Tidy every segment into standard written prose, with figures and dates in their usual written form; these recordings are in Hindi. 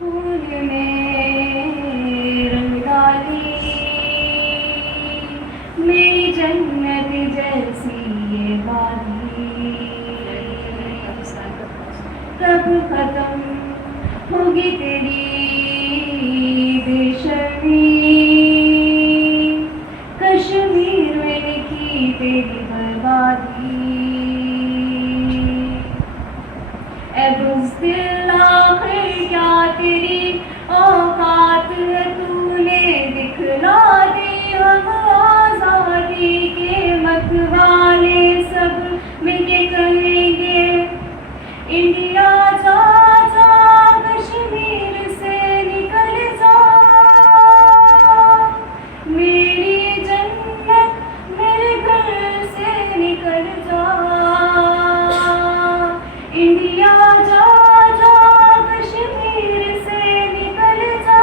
फूल में रंग डाली मेरी जन्नत जैसी ये वादी, कब खत्म होगी तेरी बेशर्मी, कश्मीर में की तेरी बर्बादी। ऐ बुज़दिल आखिर क्या तेरी औकात है, तूने दिखला दी हम आज़ादी के मतवाले सब मिलके कहेंगे इंडिया जा जा, कश्मीर से निकल जा, मेरी जन्नत मेरे घर से निकल जा, इंडिया जा जा, कश्मीर से निकल जा,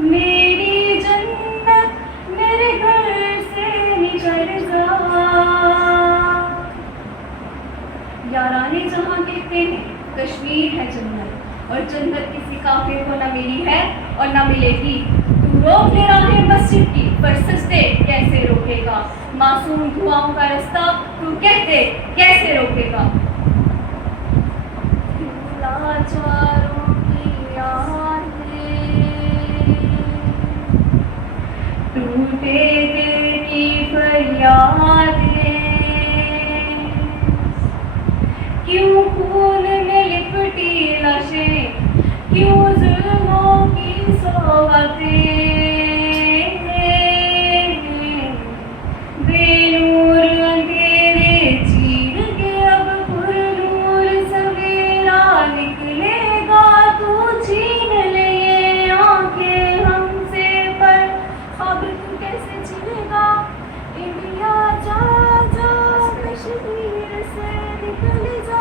मेरी जन्नत मेरे घर से निकल जा। याराने जहाँ कहते हैं कश्मीर है जन्नत, और जन्नत किसी काफिर को न मिली है और न मिलेगी। तू रोक ले राहें मस्जिद की, पर सजदे कैसे रोकेगा, मासूम दुआओं का रास्ता तू कहते कैसे रोकेगा। लाचारों की यादें, टूटे दिल की फरियादें, क्यों खून में लिपटी लाशें, क्यों जुल्मों की सौगातें, बेनूर अंधेरे चीर के अब पुरनूर सवेरा निकलेगा, तू छीन ले ये आंखें हमसे, पर अब तू कैसे जिएगा। इंडिया जा जा, कश्मीर से निकल जा,